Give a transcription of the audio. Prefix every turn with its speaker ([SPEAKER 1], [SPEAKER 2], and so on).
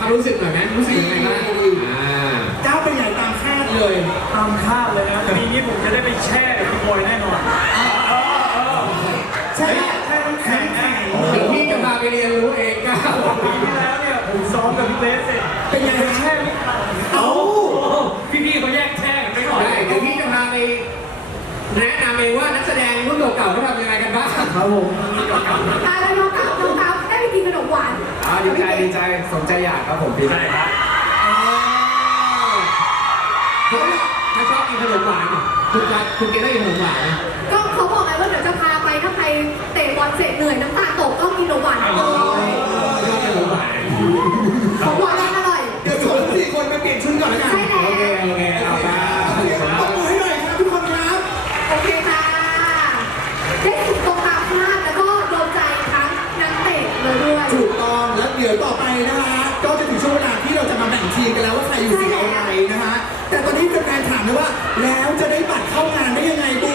[SPEAKER 1] รู้สึกหน่อยไหมรู้สึกยังไงบ้าง
[SPEAKER 2] ก้าวไปใหญ่ตามคาดเลย
[SPEAKER 3] ตามคาดเลยนะปีนี้ผมจะได้ไปแช่กับพี่บอยแน่นอน
[SPEAKER 2] ใช่
[SPEAKER 3] แช่น้ำแข็งนะ
[SPEAKER 1] เดี๋ยวพี่จะพาไปเรียนรู้เองก้าว
[SPEAKER 3] ปีที่แล้วเนี่ยผมซ้อมกับพี่เบสเสร็จ
[SPEAKER 2] เป็นไง
[SPEAKER 3] แช่ไม่ทัน
[SPEAKER 2] เอ้า
[SPEAKER 3] พี่ๆเขาแยกแช่กันไปก่อน
[SPEAKER 1] ได้เดี๋ยวพี่จะพาไปแนะนำเองว่านักแสดงรุ่นเก่าๆเขาทำยังไงกันบ้าง
[SPEAKER 3] ครับผม
[SPEAKER 4] แล้วน้องกาวได้ไปกินขนมหวาน
[SPEAKER 1] ดีใจสมใจอยากครับผมพี่
[SPEAKER 3] ใช่ครับ
[SPEAKER 1] ถ้าชอบกินขนมหวานคุณกินได้กินขนมหวาน
[SPEAKER 4] ก็เขาบอกไงว่าเดี๋ยวจะพาไปถ้าใครเตะบอลเสร็จเหนื่อยน้ำตาตกต้องกินขนมหวาน
[SPEAKER 1] ชอบขนมหวาน
[SPEAKER 4] ของหวานอร่อย
[SPEAKER 2] เดี๋ยวชวนสี่คนไปเปลี่ยนชุดก่อนแล้วกัน
[SPEAKER 4] ใช่แล้ว
[SPEAKER 1] โอเคเอาไป
[SPEAKER 2] ตบมือให้หน่อยครับทุกคนครับ
[SPEAKER 4] โอเคค่ะได้ถูกตรงตามคาดแล้วก็โดนใจทั้งนักเตะเลยด้วย
[SPEAKER 2] ถูกต้องแล้วเดี๋ยวต่อไปนะคะก็จะถึงช่วงเวลาที่เราจะมาแบ่งทีมกันแล้วว่าใครอยู่สีอะไรนะคะแต่ตอนนี้แฟนๆถามเลยว่าแล้วจะได้บัตรเข้างานได้ยังไงบ